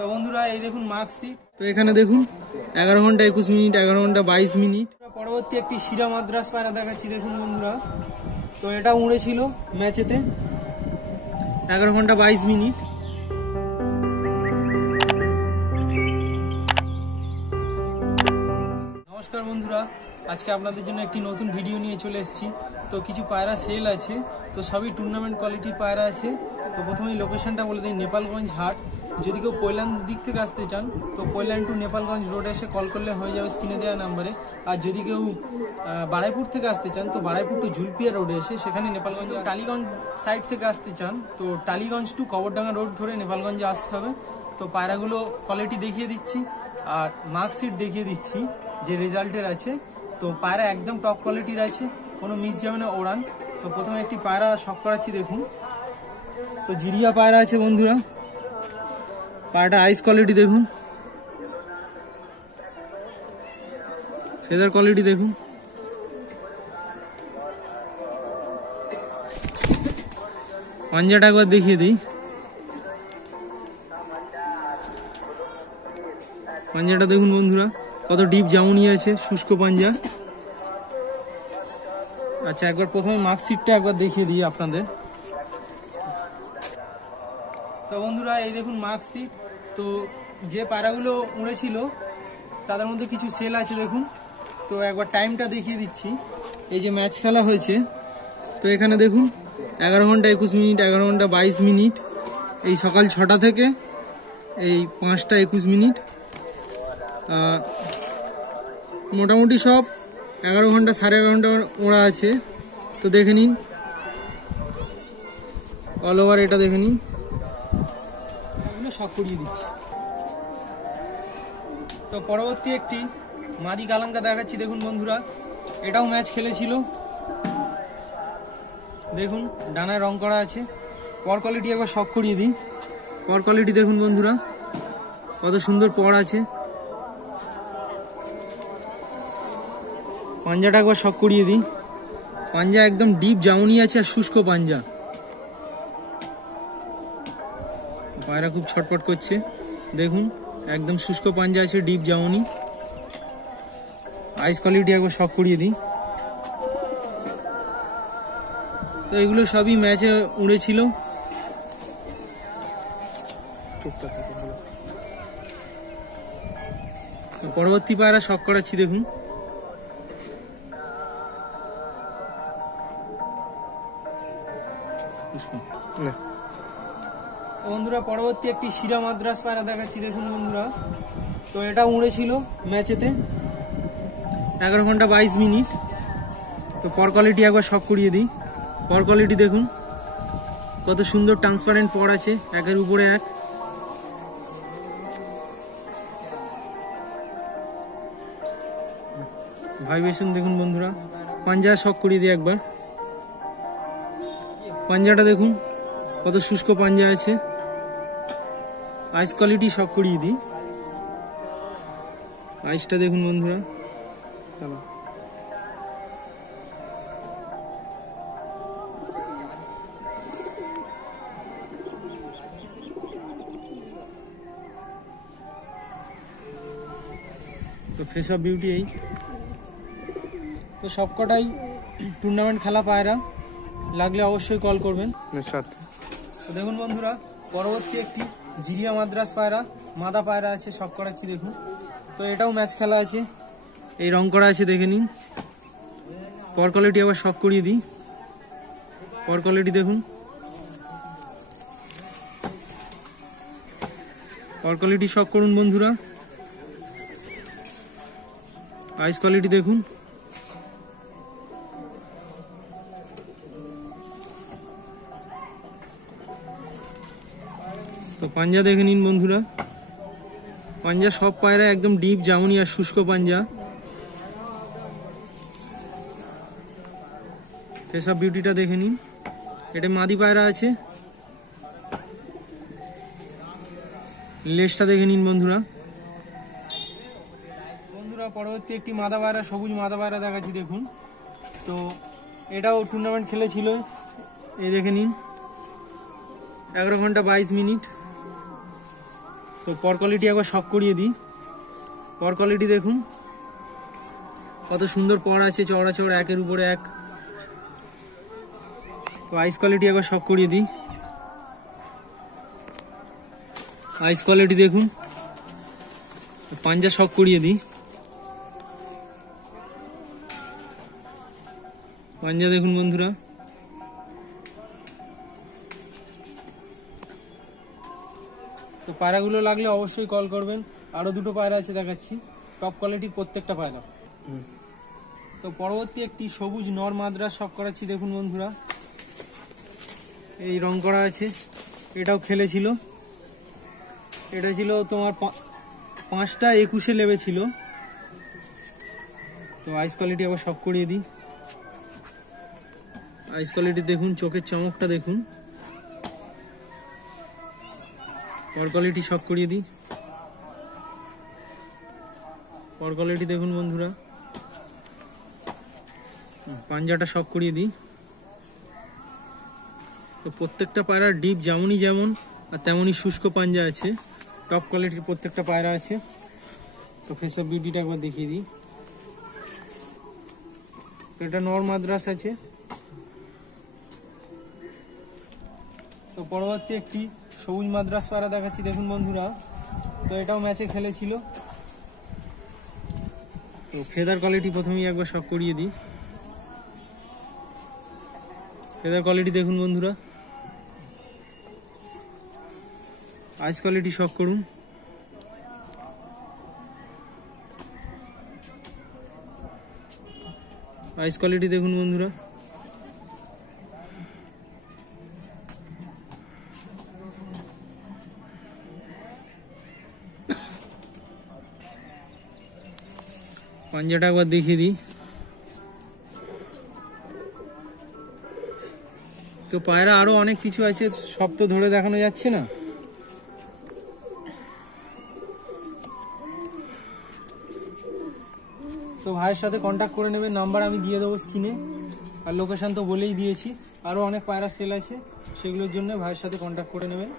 তো বন্ধুরা এই দেখুন মার্কশিট। তো এখানে দেখুন 11 ঘন্টা 21 মিনিট, 11 ঘন্টা 22 মিনিট। পরবর্তী একটি শিরা মাদ্রাস পায়রা দেখাচ্ছি দেখুন বন্ধুরা। তো এটা উড়েছিল ম্যাচেতে 11 ঘন্টা 22 মিনিট। নমস্কার বন্ধুরা, আজকে আপনাদের জন্য একটি নতুন ভিডিও নিয়ে চলে এসেছি। তো কিছু পায়রা সেল আছে, তো সবই টুর্নামেন্ট কোয়ালিটির পায়রা আছে। তো প্রথমেই লোকেশনটা বলে দিই, নেপালগঞ্জ হাট। যদি কেউ পৈলান দিক থেকে আসতে চান তো পৈলান টু নেপালগঞ্জ রোডে এসে কল করলে হয়ে যাবে স্ক্রিনে দেওয়া নাম্বারে। আর যদি কেউ বারাইপুর থেকে আসতে চান তো বারাইপুর টু ঝুলপিয়া রোডে এসে সেখানে নেপালগঞ্জ। টালিগঞ্জ সাইড থেকে আসতে চান তো টালিগঞ্জ টু কবরডাঙ্গা রোড ধরে নেপালগঞ্জে আসতে হবে। তো পায়রাগুলো কোয়ালিটি দেখিয়ে দিচ্ছি আর মার্কশিট দেখিয়ে দিচ্ছি যে রেজাল্টের আছে। তো পায়রা একদম টপ কোয়ালিটির আছে, কোনো মিস যাবে না ওড়ান। তো প্রথমে একটি পায়রা শক করাচ্ছি দেখুন। তো জিরিয়া পায়রা আছে বন্ধুরা, পায়রাটা আইস কোয়ালিটি দেখুন, ফেদার কোয়ালিটি দেখুন। পাঞ্জাটা একবার দেখিয়ে দিই, পাঞ্জাটা দেখুন বন্ধুরা কত ডিপ জামুনি আছে, শুষ্ক পাঞ্জা। আচ্ছা একবার প্রথমে মার্কশিটটা একবার দেখিয়ে দিই আপনাদের। তো বন্ধুরা এই দেখুন মার্কশিট। তো যে পায়রাগুলো উড়েছিল তাদের মধ্যে কিছু সেল আছে দেখুন। তো একবার টাইমটা দেখিয়ে দিচ্ছি, এই যে ম্যাচ খেলা হয়েছে। তো এখানে দেখুন 11 ঘন্টা 21 মিনিট, 11 ঘন্টা 22 মিনিট, এই সকাল 6টা থেকে এই 5টা 21 মিনিট। মোটামুটি সব 11 ঘন্টা 11.5 ঘন্টা ওড়া আছে। তো দেখে নিন অল ওভার, এটা দেখে নিন, শক করিয়ে দিচ্ছি। তো পরবর্তী একটি মাদি কালাঙ্কা দেখাচ্ছি দেখুন বন্ধুরা। এটাও ম্যাচ খেলেছিল, দেখুন ডানায় রং করা আছে। পর কোয়ালিটি একবার শক করিয়ে দিই, পর কোয়ালিটি দেখুন বন্ধুরা কত সুন্দর পর আছে। পাঞ্জাটা একবার শক করিয়ে দিই, পাঞ্জা একদম ডিপ জামুনি আছে আর শুষ্ক পাঞ্জা। পায়রা খুব ছটপট করছে দেখুন, একদম শুষ্ক পাঞ্জা আছে, ডিপ জামুনি। আইস কোয়ালিটি একবার শক করিয়ে দিই। তো এগুলো সবই ম্যাচে উড়েছিল। পরবর্তী পায়রা শক করাচ্ছি দেখুন। বন্ধুরা পরবর্তী একটি শিরা মাদ্রাস পায়রা দেখাচ্ছি দেখুন বন্ধুরা। তো এটা উড়েছিল ম্যাচেতে 11 ঘন্টা 22 মিনিট। তো পর কোয়ালিটি একবার শক করিয়ে দিই, পর কোয়ালিটি দেখুন কত সুন্দর ট্রান্সপারেন্ট পর আছে, একের উপরে এক। ভাইব্রেশন দেখুন বন্ধুরা। পাঞ্জা শক করিয়ে দিই একবার, পাঞ্জাটা দেখুন কত শুষ্ক পাঞ্জা আছে। আইস কোয়ালিটি শক করিয়ে দিই, আইসটা দেখুন বন্ধুরা। তো ফেস অফ বিউটি এই। তো সবকটাই টুর্নামেন্ট খেলা পায়রা, লাগলে অবশ্যই কল করবেন। তো দেখুন বন্ধুরা পরবর্তী একটি জিরিয়া মাদ্রাস পায়রা, মাদা পায়রা আছে, শক করাচ্ছি দেখুন। তো এটাও ম্যাচ খেলা আছে, এই রং করা আছে দেখে নিন। পর কোয়ালিটি আবার শক করিয়ে দিই, পর কোয়ালিটি দেখুন, পর কোয়ালিটি শক করুন বন্ধুরা। আইস কোয়ালিটি দেখুন, তো পাঞ্জা দেখে নিন বন্ধুরা। পাঞ্জা সব পায়রা একদম ডিপ জামুনি আর শুষ্ক পাঞ্জা। ফেস অফ বিউটিটা দেখে নিন, এটা মাদি পায়রা আছে। লেজটা দেখে নিন বন্ধুরা। বন্ধুরা পরবর্তী একটি মাদা পায়রা, সবুজ মাদা পায়রা দেখাচ্ছি দেখুন। তো এটাও টুর্নামেন্ট খেলেছিল, এই দেখে নিন 11 ঘন্টা 22 মিনিট। তো পর কোয়ালিটি একবার শক করিয়ে দিই। পর কোয়ালিটি দেখুন কত সুন্দর পর আছে, চওড়া চওড়া, একের উপরে এক। তো আইস কোয়ালিটি একবার শক করিয়ে দিই। আইস কোয়ালিটি দেখুন, পাঞ্জা শক করিয়ে দিই। পাঞ্জা দেখুন বন্ধুরা। তো পায়রাগুলো লাগলে অবশ্যই কল করবেন। আরো দুটো পায়রা আছে দেখাচ্ছি, টপ কোয়ালিটির প্রত্যেকটা পায়রা। তো পরবর্তী একটি সবুজ নর মাদ্রাজ শক করাচ্ছি দেখুন বন্ধুরা। এই রং করা আছে, এটাও খেলেছিল। এটা ছিল তোমার 5টা 21-এ লেবে ছিল। তো আইস কোয়ালিটি আবার শক করিয়ে দিই। আইস কোয়ালিটি দেখুন, চোখের চমকটা দেখুন। পর কোয়ালিটি শক করিয়ে দিই। পর কোয়ালিটি দেখুন বন্ধুরা। পাঞ্জাটা শক করিয়ে দিই। তো প্রত্যেকটা পায়রার ডিপ যেমনই যেমন আর তেমনই শুষ্ক পাঞ্জা আছে। টপ কোয়ালিটির প্রত্যেকটা পায়রা আছে। তো ফেস অফ বিউটিটা একবার দেখিয়ে দিই। তো এটা নর মাদ্রাজ আছে। তো পরবর্তী একটি সবুজ মাদ্রাজ পায়রা দেখাচ্ছি দেখুন বন্ধুরা। তো এটাও ম্যাচে খেলেছিল। তো ফেদার কোয়ালিটি প্রথমেই একবার শক করিয়ে দিই। ফেদার কোয়ালিটি দেখুন বন্ধুরা। আইস কোয়ালিটি শক করুন। আইস কোয়ালিটি দেখুন বন্ধুরা। পাঞ্জাটা একবার দেখিয়ে দিই। তো পায়রা আরো অনেক কিছু আছে, সব তো ধরে দেখানো যাচ্ছে না। তো ভাইয়ের সাথে কন্ট্যাক্ট করে নেবেন, নাম্বার আমি দিয়ে দেবো স্ক্রিনে, আর লোকেশন তো বলেই দিয়েছি। আরও অনেক পায়রা সেল আছে, সেগুলোর জন্য ভাইয়ের সাথে কন্ট্যাক্ট করে নেবেন।